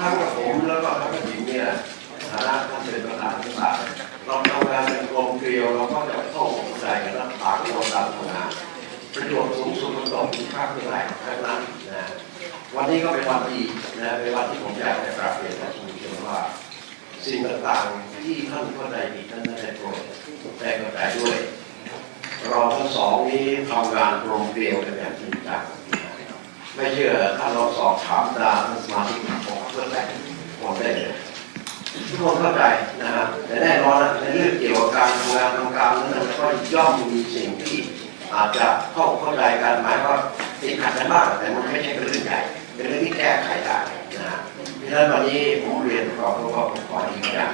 ทั้งผมแล้วก็ทั้งหญิงเนี่ยฐานะท่านเป็นประธานสภาเราทำงานเป็นกลมเกลียวเราก็จะเข้าใจกันแล้วปากเราตามทำงานประโยชน์สูงสุดมันตกที่ภาคเพื่อไทยทั้งนั้นนะวันนี้ก็เป็นวันดีนะเป็นวันที่ผมอยากจะกราบเรียนท่านผู้ชมว่า สิ่งต่างๆที่ท่านเข้าใจผิดท่านได้โปรดได้เข้าใจด้วยเราทั้งสองนี้ทำงานกลมเกลียวกันอย่างจริงจังไม่เชื่อถ้าเราสอบถามดาท่านสมาชิกของ เพื่อแต่บอกได้เลยทุกคนเข้าใจนะฮะแต่แน่นอนนะในเรื่องเกี่ยวกับการทำงานทำการนั้นก็ย่อมมีสิ่งที่อาจจะเข้าเข้าใจกันหมายว่าติดขัดกันบ้างแต่มันไม่ใช่เป็นเรื่องใหญ่เป็นเรื่องที่แก้ไขได้นะฮะเพราะฉะนั้นวันนี้ผมเรียนขอเพราะว่าผมขออีกอย่าง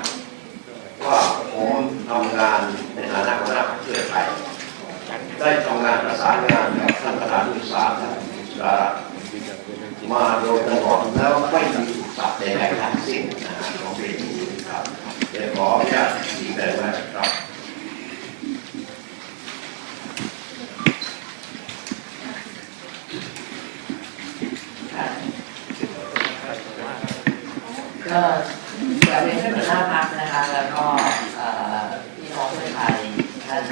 ว่าผมทำงานในฐานะหัวหน้าพรรคเพื่อไทยได้ทำงานประสานงานกับท่านประธานอุตสาหท่านสุดารัตน์มาโดยตลอดแล้วไม่มี อุปสรรคใดๆทั้งสิ้นนะฮะของเรียนอย่างนี้ครับเดี๋ยวขออนุญาตชี้แจงนะครับ ก็อยากเรียนท่านหัวหน้าพักนะคะ แล้วก็เอ่อพี่น้องเพื่อไทยท่าน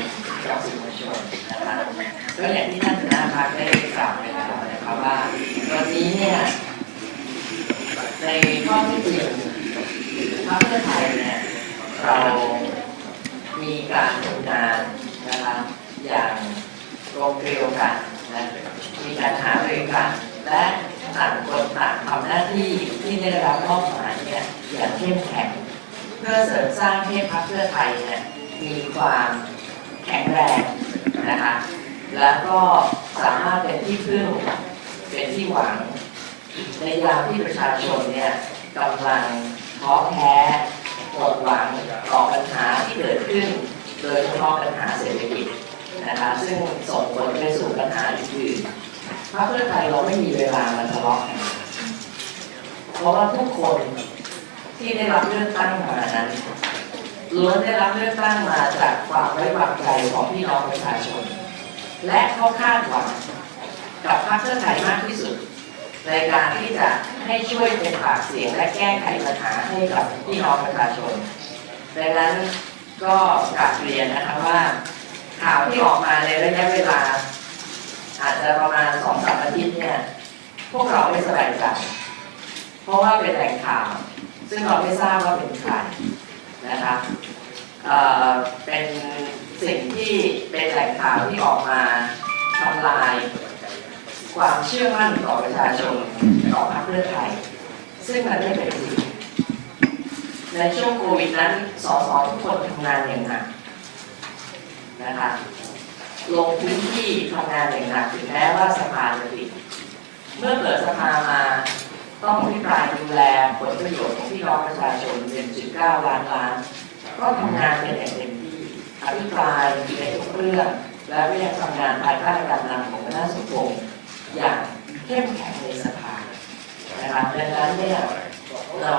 รองสื่อมวลชนนะคะก็อย่างที่ท่านหัวหน้าพักได้กล่าวไปแล้วนะครับว่าวันนี้เนี่ยในข้อที่จริงพรรคเพื่อไทยเนี่ยเรามี การทำงานนะคะอย่างตรงเกลียวกันนะมีการหารือกันและต่างคนต่างทำหน้าที่ที่ได้รับมอบหมายเนี่ยอย่างเข้มแข็ง เพื่อเสริมสร้างให้พรรคเพื่อไทยเนี่ยมีความแข็งแรงนะคะแล้วก็สามารถเป็นที่พึ่งเป็นที่หวัง ในยามที่ประชาชนเนี่ยกำลังท้อแท้หมดหวังต่อปัญหาที่เกิดขึ้น โดยเฉพาะปัญหาเศรษฐกิจนะคะซึ่งส่งผลไปสู่ปัญหาอื่นๆพรรคเพื่อไทยเราไม่มีเวลามาทะเลาะกันเพราะว่าทุกคนที่ได้รับเลือกตั้งมานั้นล้วนได้รับเลือกตั้งมาจากความไว้วางใจของพี่น้องประชาชน และเขาคาดหวังกับพรรคเพื่อไทยมากที่สุด ในการที่จะให้ช่วยเป็นปากเสียงและแก้ไขปัญหาให้กับพี่น้องประชาชนดังนั้น ก็กลับเรียนนะคะว่า ข่าวที่ออกมาในระยะเวลา อาจจะประมาณสองสามอาทิตย์เนี่ยพวกเราไม่สบายใจเพราะว่าเป็นแหล่งข่าว ซึ่งเราไม่ทราบว่าเป็นใครนะคะเออเป็นสิ่งที่เป็นแหล่งข่าวที่ออกมาทำลาย ความเชื่อมั่นต่อประชาชนต่อพรรคเพื่อไทย ซึ่งมันไม่เป็นจริง ในช่วงโควิดนั้นสสทุกคนทำงานอย่างหนักนะคะลงพื้นที่ทำงานอย่างหนักถึงแม้ว่าสภาจะปิดเมื่อเปิดสภามาต้องอภิปรายดูแลผลประโยชน์ของพี่น้องประชาชน 1.9 ล้านล้าน ก็ทำงานเป็นอย่างเต็มที่อภิปรายในทุกเรื่อง และก็ยังทำงานภายใต้การนำของคณะสงฆ์อย่างเข้มแข็งในสภานะคะดังนั้นเนี่ย เรา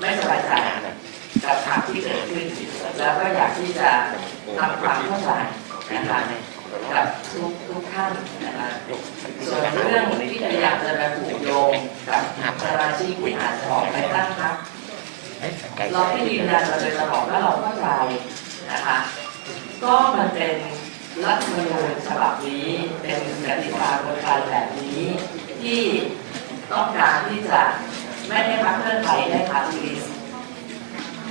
ไม่สบายใจกับข่าวที่เกิดขึ้น แล้วก็อยากที่จะทำความเข้าใจนะคะกับทุกทุกท่านนะคะส่วนเรื่องที่พยายามจะมาผูกโยงกับสมาชิกที่อาจจะออกไปตั้งพรรคเราที่ยืนยันมาโดยตลอดว่าเราเข้าใจนะคะก็มันเป็นรัฐธรรมนูญฉบับนี้เป็นกติกากลไกแบบนี้ที่ต้องการที่จะ ไม่ให้พรรคเพื่อไทยได้พาร์ตี้ลิส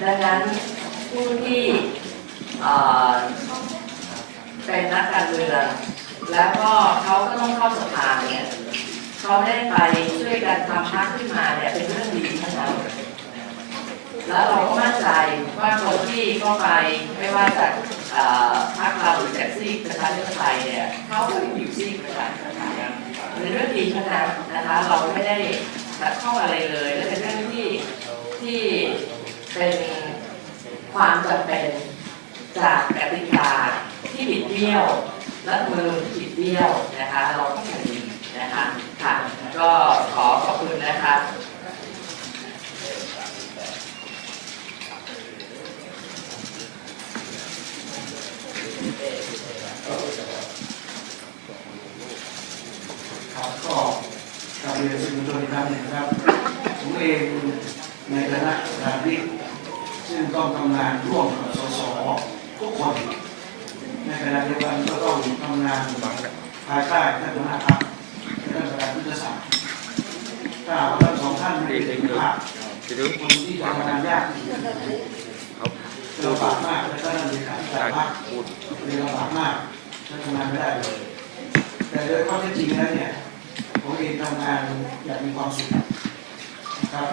ดังนั้นผู้ที่เอ่อเป็นนักการเมืองแล้วก็เขาก็ต้องเข้าสภาเนี่ยเขาได้ไปช่วยกันทำพรรคขึ้นมาเนี่ยเป็นเรื่องดีทั้งนั้นแล้วเราก็มั่นใจว่าคนที่เข้าไปไม่ว่าจากพรรคเราหรือจากซีกประชาธิปไตยเนี่ยเขาก็อยู่ซีกประชาธิปไตยเป็นเรื่องดีทั้งนั้นนะคะเราไม่ได้ ขัดข้องอะไรเลย และเป็นเรื่องที่ที่เป็นความจำเป็นจากกติกาที่บิดเบี้ยวและมือที่บิดเบี้ยวนะคะ เราต้องอย่างนี้นะคะค่ะก็ขอขอบคุณนะคะ ครับก็กราบเรียนสื่อมวลชนอีกครั้งหนึ่งนะครับผมเอง ในคณะประธานวิปซึ่งต้อง ทำงานร่วมกับสสทุกคนในขณะเดียวกันก็ต้องทำงานภายใต้ท่านหัวหน้าพรรคและท่านประธานยุทธศาสตร์ถ้าหากว่าทั้งสองท่านไม่เป็นภาพคนที่ทำงานยากลำบากมากและก็ท่านเลขาธิการพรรคเลยลำบากมากและทำงานไม่ได้เลย แต่โดยข้อเท็จจริงแล้วเนี่ยผมเองทำงานอยางมีความสุขนะครับ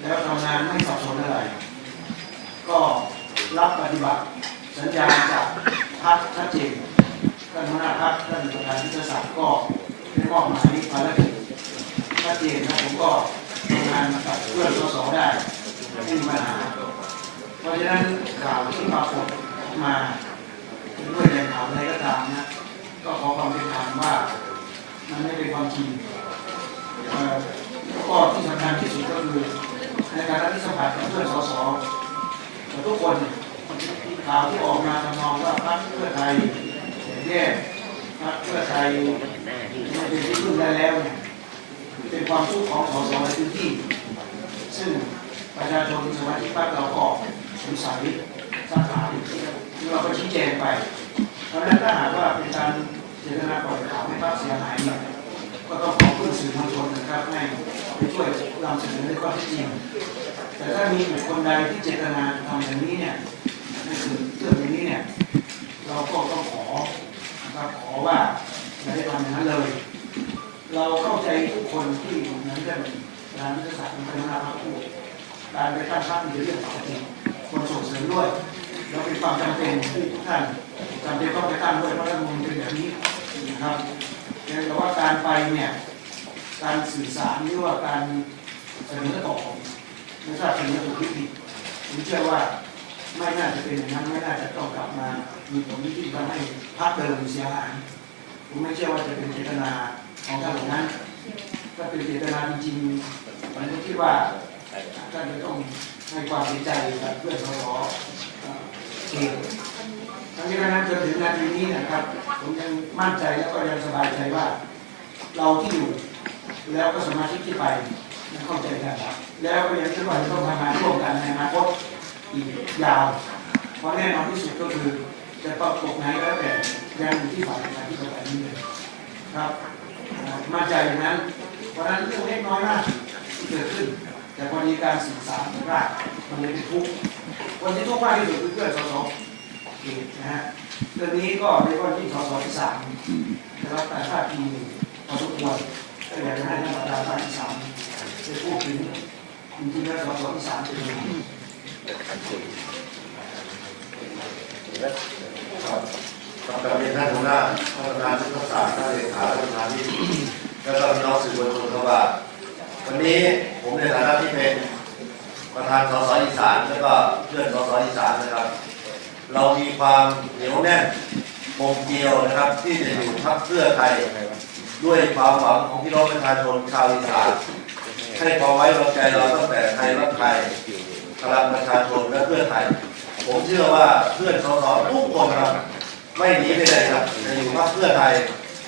แล้วทำงานไม่สับสนอะไร ก็รับปฏิบัติสัญญาจากพรรคชัดเจนท่านหัวหน้าพรรคท่านประธานยุทธศาสตร์ก็ได้มอบหมายภารกิจชัดเจนนะผมก็ทำงานกับเพื่อนสสได้ไม่มีปัญหาเพราะฉะนั้นข่าวที่ปรากฏมาด้วยแหล่งข่าวอะไรก็ตามนะก็ขอความเป็นธรรมว่ามันไม่เป็นความจริงก็ที่สำคัญที่สุดก็คือในการที่สัมผัสเพื่อนสส ทุกคนข่าวที่ออกมาทำนองว่าพรรคเพื่อไทยแย่พรรคเพื่อไทยไม่เป็นที่พึ่งได้แล้วเนี่ยเป็นความทุกข์ของสสในพื้นที่ ซึ่งประชาชนสมาชิกพรรคเราก็สงสัยสักถามเราก็ชี้แจงไป เพราะนั้นถ้าหากว่าเป็นการเจตนาปล่อยข่าวให้พรรคเสียหายเนี่ยก็ต้องขอพึ่งสื่อมวลชนนะครับให้ช่วยนำเสนอในข้อเท็จจริง แต่ถ้ามีบุคคลใดที่เจตนาทำอย่างนี้เนี่ยนั่นคือเรื่องอย่างนี้เนี่ยเราก็ต้องขอนะครับขอว่าอย่าได้ทำอย่างนั้นเลย เราเข้าใจทุกคนที่เหมือนกันงานวิทยาศาสตร์มันเป็นหน้าพรรคพูดการไปตั้งพรรคเป็นเรื่องปกติคนส่งเสริมด้วยเราเป็นความจำเป็นที่ทุกท่านจำเป็นต้องไปตั้งด้วยเพราะรัฐมนูญเป็นแบบนี้นะครับแต่ว่าการไปเนี่ยการสื่อสารหรือว่าการเสนอต่อ ไม่ทราบเป็นถูกหรือผิดผมเชื่อว่าไม่น่าจะเป็นอย่างนั้นไม่น่าจะต้องกลับมามีผลที่ทำให้พรรคเดิมเสียหายผมไม่เชื่อว่าจะเป็นเจตนาของท่านหล่านั้นถ้าเป็นเจตนาจริงๆผมก็คิดว่าท่านจะต้องให้ความเสียใจกับเพื่อนสสเอ่อเขตทั้งนี้ทั้งนั้นจนถึงนาทีนี้นะครับ ผมยังมั่นใจแล้วก็ยังสบายใจว่า เราที่อยู่แล้วก็สมาชิกที่ไป เข้าใจกันแล้วก็ยังคิดว่าจะต้องทำงานร่วมกันในอนาคตอีกยาว เพราะแน่นอนที่สุดก็คือจะประกบไหนแล้วแต่ยังอยู่ที่ฝ่ายประชาธิปไตยนี้เลยครับอ่าใจอย่างนั้น เพราะนั้นเรื่องเล็กน้อยมากที่เกิดขึ้น แต่พอดีการสื่อสารผิดพลาดมันเลยเป็นทุกข์คนที่ทุกข์มากที่สุดคือเพื่อนสสเขตนะฮะเรื่องนี้ก็ในวันที่สสที่สามนะครับแต่ท่าทีพอสมควรก็อยากจะให้ท่านประธานภาคที่สาม ได้พูดถึงจริงๆแล้วสสที่สามเป็นครับกับเรียนท่านหัวหน้าท่านประธานยุทธศาสตร์ท่านเลขาท่านประธานที่แล้วก็พี่น้องสื่อมวลชนครับว่าวันนี้ผมในฐานะที่เป็นประธานสสอีสานแล้วก็เพื่อนสสอีสานนะครับ เรามีความเหนียวแน่นปมเกลียวนะครับ ที่จะอยู่พักเพื่อไทยด้วยความหวังของพี่น้องประชาชนชาวอีสาน ให้ความไว้วางใจเราตั้งแต่ไทยรักไทยพลังประชาชนและเพื่อไทย ผมเชื่อว่าเพื่อนสสทุกคนครับ ไม่หนีไปไหนครับจะอยู่พักเพื่อไทย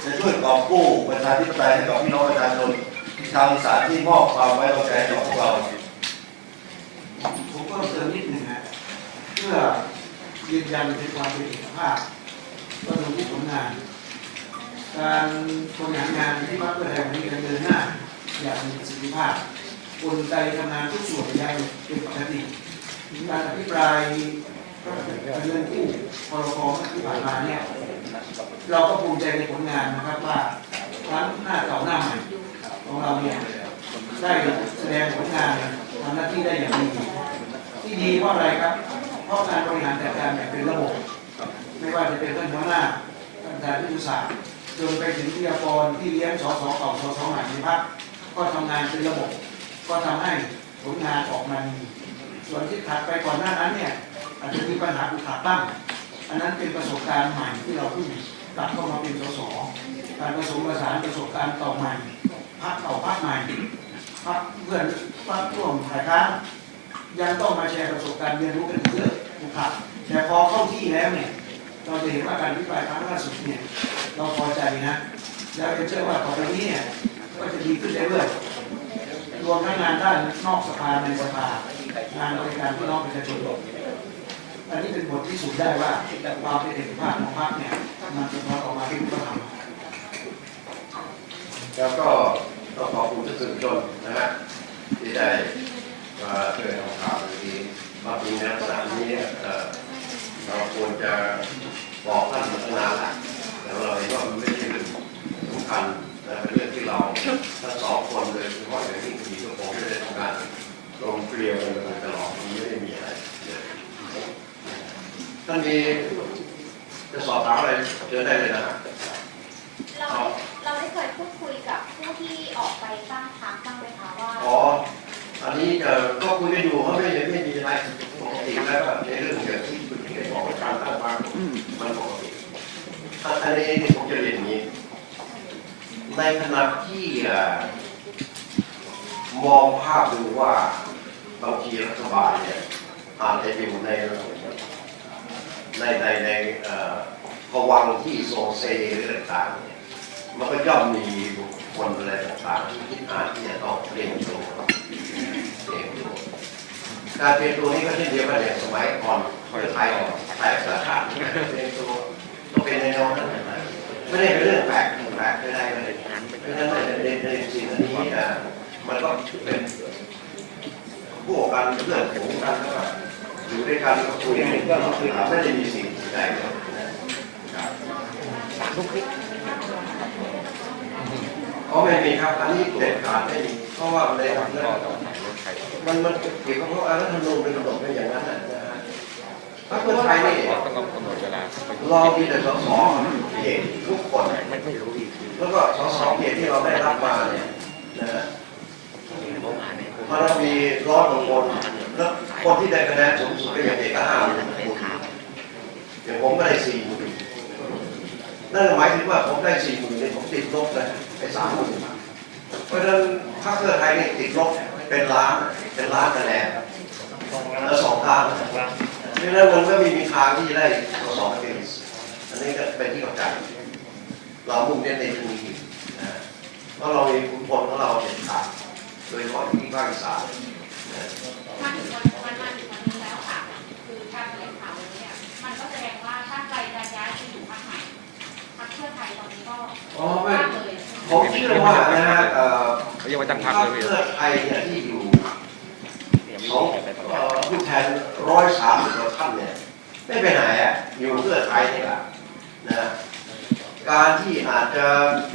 จะช่วยกอบกู้ประชาธิปไตยให้กับพี่น้องประชาชนชาวอีสานที่มอบความไว้วางใจให้กับพวกเราผมก็เติมนิดหนึ่งนะเพื่อยืนยันเป็นความเป็นเอกภาพก็ดูผลงาน การบริหารงานที่พรรคเพื่อไทย อย่างมีประสิทธิภาพกลไกทำงานทุกส่วนยังเป็นปกติการอภิปรายเรื่องกู้พรกที่ผ่านมาเนี่ยเราก็ภูมิใจในผลงานนะครับว่าทั้งหน้าเก่าหน้าใหม่ของเราเนี่ยได้แสดงผลงานทำหน้าที่ได้อย่างดีที่ดีเพราะอะไรครับ เพราะการบริหารจัดการแบบเป็นระบบ ไม่ว่าจะเป็นท่านหัวหน้าท่านประธานที่ปรึกษาจนไปถึงวิทยากรที่เลี้ยงสสเก่าสสใหม่ในพัก ก็ทำงานเป็นระบบ ก็ทำให้ผลงานออกมาดีส่วนที่ถัดไปก่อนหน้านั้นเนี่ยอาจจะมีปัญหาอุปสรรคบ้างอันนั้นเป็นประสบการณ์ใหม่ที่เราเพิ่งกลับเข้ามาเป็นสสการผสมผสานประสบการณ์ต่อใหม่พักเก่าพักใหม่พักเพื่อนพักร่วมฝ่ายค้านยังต้องมาแชร์ประสบการณ์เรียนรู้กันเยอะนะครับแต่พอเข้าที่แล้วเนี่ยเราจะเห็นว่าการพิพายครั้งล่าสุดเนี่ยเราพอใจนะแล้วเชื่อว่าต่อไปนี้เนี่ย ก็จะดีขึ้นเรื่อยๆรวมทั้งงานด้านนอกสภาในสภางานบริการพี่น้องประชาชนอันนี้เป็นบทที่สุดได้ว่าความเป็นเอกภาพของพรรคเนี่ยมันจะพอออกมาเป็นรูปธรรมแล้วก็ต้องขอบคุณทุกสื่อมวลชนนะฮะที่ได้มาช่วยทำข่าวดีมาปีนักษณะนี้เนี่ยเอ่อเราควรจะบอกท่านมาตั้งนานแล้วแต่เราเห็นว่ามันไม่ใช่เรื่องสำคัญ แต่เป็นเรื่องที่เราทั้งสองคนเลยเฉพาะอย่างยิ่งที่ผมไม่ได้ทำงานลงเกลียวกันมาตลอดมันไม่ได้มีอะไรท่านมีจะสอบถามอะไรเจอได้เลยนะครับเราได้เคยพูดคุยกับผู้ที่ออกไปตั้งพรรคบ้างไหมคะว่า อ๋อ อันนี้เอ่อก็คุยกันอยู่เขาไม่ได้ไม่มีอะไรปกติแล้วก็ในเรื่องอย่างที่คุณที่ได้บอกว่าการตั้งมามันปกติอันอันนี้ผมจะเรียนอย่างนี้ ในขณะที่มองภาพดูว่าบางทีรัฐบาลเนี่ยอาจจะอยู่ในในในในเอ่อภวังที่โซเซหรือต่างๆเนี่ยมันก็ย่อมมีบุคคลอะไรต่างๆที่คิดอาจที่จะต้องเปลี่ยนตัวเปลี่ยนตัวการเปลี่ยนตัวนี้ก็เช่นเดียวกันอย่างสมัยก่อนเพื่อไทยก่อนไทยสาขาเปลี่ยนตัวต้องเป็นในน้นนั่นแหละไม่ได้เป็นเรื่องแปลกแปลกไม่ได้เลย เพราะฉะนั้นในในในสิ่งนนี้อะมันก็เป็นพวกกันเพื่อนฝูงกันแล้วก็อยู่ด้วยกันก็คุยกันก็ไม่ได้มีสิ่งใดเลยอ๋อไม่มีครับอันนี้เด็ดขาดไม่มีเพราะว่าในเรื่องมันมันเกี่ยวกับเพราะรัฐธรรมนูญเป็นกำหนดไว้อย่างนั้นนะ พรรคเพื่อไทยนี่ต้องกำหนดเวลารอมีแต่สสเขตทุกคนไม่ไม่รู้อีกแล้วก็สสเขตที่เราได้รับมาเนี่ยนะฮะมันมีร้อยกว่าคนแล้วคนที่ได้คะแนนสูงสุดก็อย่างเอกห้าคนอย่างผมก็ได้สี่หมื่นนั่นหมายถึงว่าผมได้สี่หมื่นเนี่ยผมติดลบเลยไปสามหมื่นเพราะฉะนั้นพรรคเพื่อไทยนี่ติดลบเป็นล้านเป็นล้านคะแนนแล้วสองล้าน เพราะฉะนั้นมันก็มีมีทางที่จะได้สองเขตอันนี้ก็เป็นที่เข้าใจเรามุ่งเน้นในตรงนี้นะเพราะเรามีขุนพลของเราเด็ดขาดโดยเฉพาะที่ภาคอีสานนะมาถึงวันวันมาถึงวันนี้แล้วค่ะ คือการแถลงข่าววันนี้เนี่ยมันก็แสดงว่าถ้าใครจะย้ายไปอยู่พรรคใหม่พรรคเพื่อไทยตอนนี้ก็อ๋อไม่ว่างเลยผมเชื่อว่านะฮะเอ่อเขาเรียกว่าตั้งพรรคเลยพี่เพื่อไทยเนี่ยที่อยู่ ยังไม่สองมีใครไปต่อเอ่อผู้แทนร้อยสามสิบกว่าท่านเนี่ยไม่ไปไหนอะอยู่เพื่อไทยนี่แหละนะการที่อาจจะ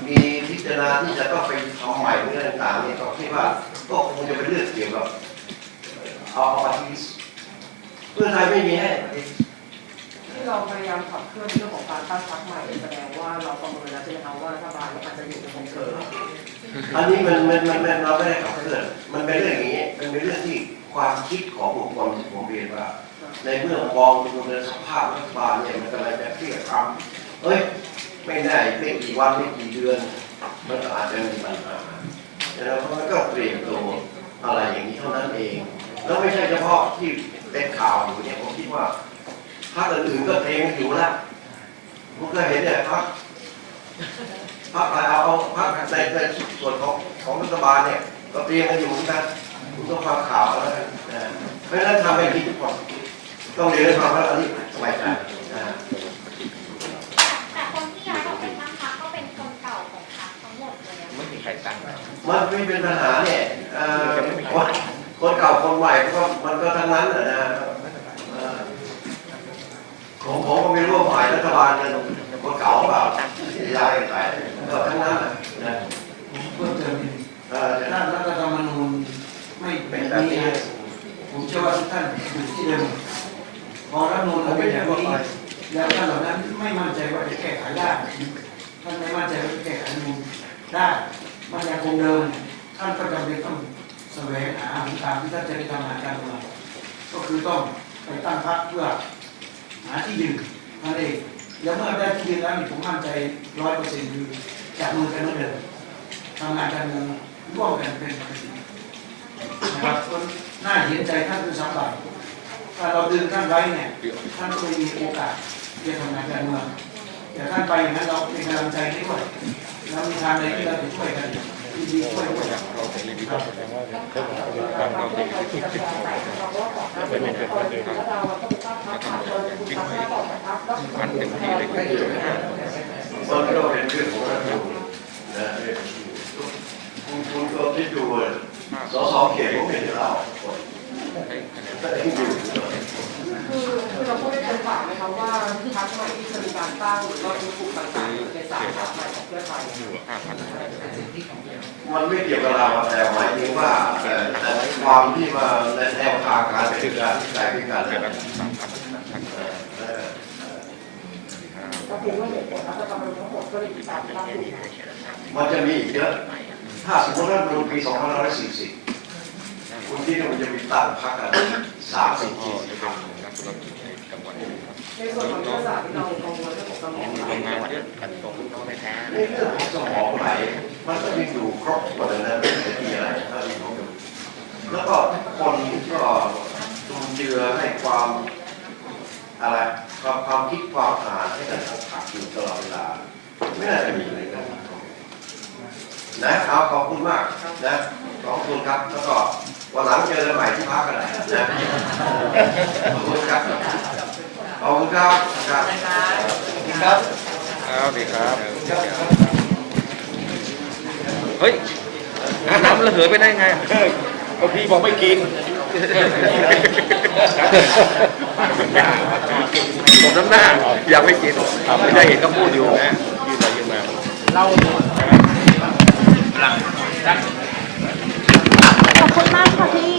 มีพิจารณาที่จะต้องไปทำใหม่เรื่องต่างๆเนี่ยก็คิดว่าก็คงจะเป็นเรื่องเกี่ยวกับเอาเอาปฏิเพื่อไทยไม่มีให้ปฏิที่เราพยายามขับเคลื่อนเรื่องของการตั้งพรรคใหม่แสดงว่าเราประเมินแล้วใช่ไหมคะว่ารัฐบาลอาจจะอยู่ในวงเกินอันนี้มันมันมันมันเราไม่ได้ขับเคลื่อนมันเป็นเรื่องอย่างนี้มันเป็นเรื่องที่ ความคิดของบุคคลที่ผมเรียนว่า ในเมื่อมองดูในสภาพรัฐบาลเนี่ยมันกำลังจะเครียดคำเอ้ยไม่ได้ไม่กี่วันไม่กี่เดือน มันก็อาจจะมีปัญหาแล้วมันก็เตรียมตัวอะไรอย่างนี้เท่านั้นเอง แล้วไม่ใช่เฉพาะที่เป็นข่าวอยู่เนี่ยผมคิดว่าพรรคอื่นๆก็เตรียมอยู่แล้วผมก็เห็นเนี่ยพรรคพรรคเอาเอาพรรคในในส่วนของของรัฐบาลเนี่ยก็เตรียมกันอยู่เหมือนกัน คุณต้องฟังข่าวแล้วกันนะเพราะฉะนั้นทำให้คิดทุกคนต้องเรียนให้ฟังแล้วอันนี้สบายใจนะแต่คนที่ย้ายออกไปตั้งพรรคก็เป็นคนเก่าของพรรคทั้งหมดเลยอะไม่มีใครตั้งมันไม่เป็นปัญหาเนี่ยคนคนเก่าคนใหม่ก็มันก็ทั้งนั้นแหละนะผมผมก็ไม่รู้ว่าฝ่ายรัฐบาลเนี่ยคนเก่าเปล่าที่ย้ายกันไปก็ทั้งนั้นน่ะนะเพิ่มเติมาเห็นใจท่านเป็นสำคัญถ้าเราดึงท่านไว้เนี่ยท่านก็ไม่มีโอกาสที่จะทำงานการเมืองแต่ท่านไปอย่างนั้นเราเป็นกำลังใจให้ด้วยแล้วมีทางใดที่เราจะช่วยกันยินดีช่วยด้วยเราเสรีพิสุทธิ์แสดงว่าเพิ่มตามเราเสรีพิสุทธิ์เป็นเป็นเป็นเป็นครับแล้วก็วิ่งไปมันเต็มที่เลยคือจุดห้ามันก็เป็นเรื่องของรัฐธรรมนูญนะคุณคุณก็คิดดูเลย สสเขตผมเป็นเราแนนก็ได้อยู่คือคือเราพูดได้เต็มปากไหมคะว่าพรรคใหม่ที่จะมีการตั้งหรือว่ามีกลุ่มต่างๆในสามพรรคใหม่ของเพื่อไทยมันไม่เกี่ยวกับเราแต่หมายถึงว่าความที่มาในแนวทางการเป็นการที่ใจพิการแต่เนี่ยละสามพันก็คือว่าเหตุผลรัฐธรรมนูญทั้งหมดก็เลยมีการตั้งมันจะมีอีกเยอะ ถ้าสมมติรัฐธรรมนูญปี2540 คุณที่มันจะมีตั้งพรรคกันสามสิบพ่อสี่สิบเป็นในจังหวัดในส่วนของยุทธศาสตร์ที่เรากังวลเรื่องของสมองมีโรงงานเยอกตรงน้องไม่แท้ในเรื่องของสมองไหลมันก็ยังอยู่ครบหมดเลยนะไม่ได้มีอะไรถ้ามีของอยู่แล้วก็คนก็จุนเจือให้ความอะไรความความคิดความอ่านให้กับเขาขับอยู่ตลอดเวลาไม่น่าจะมีเลยนะ นะเอาขอบคุณมากนะขอบคุณครับแล้วก็วันหลังเจอกันใหม่ที่พักกันนะขอบคุณครับขอบคุณครับครับครับครับดีครับเฮ้ยน้ำระเหยไปได้ไงก็พี่บอกไม่กินผมน้ำหน้าอยากไม่กินไม่ได้เห็นก็พูดอยู่นะยืนไปยืนมา ขอบคุณมากค่ะพี่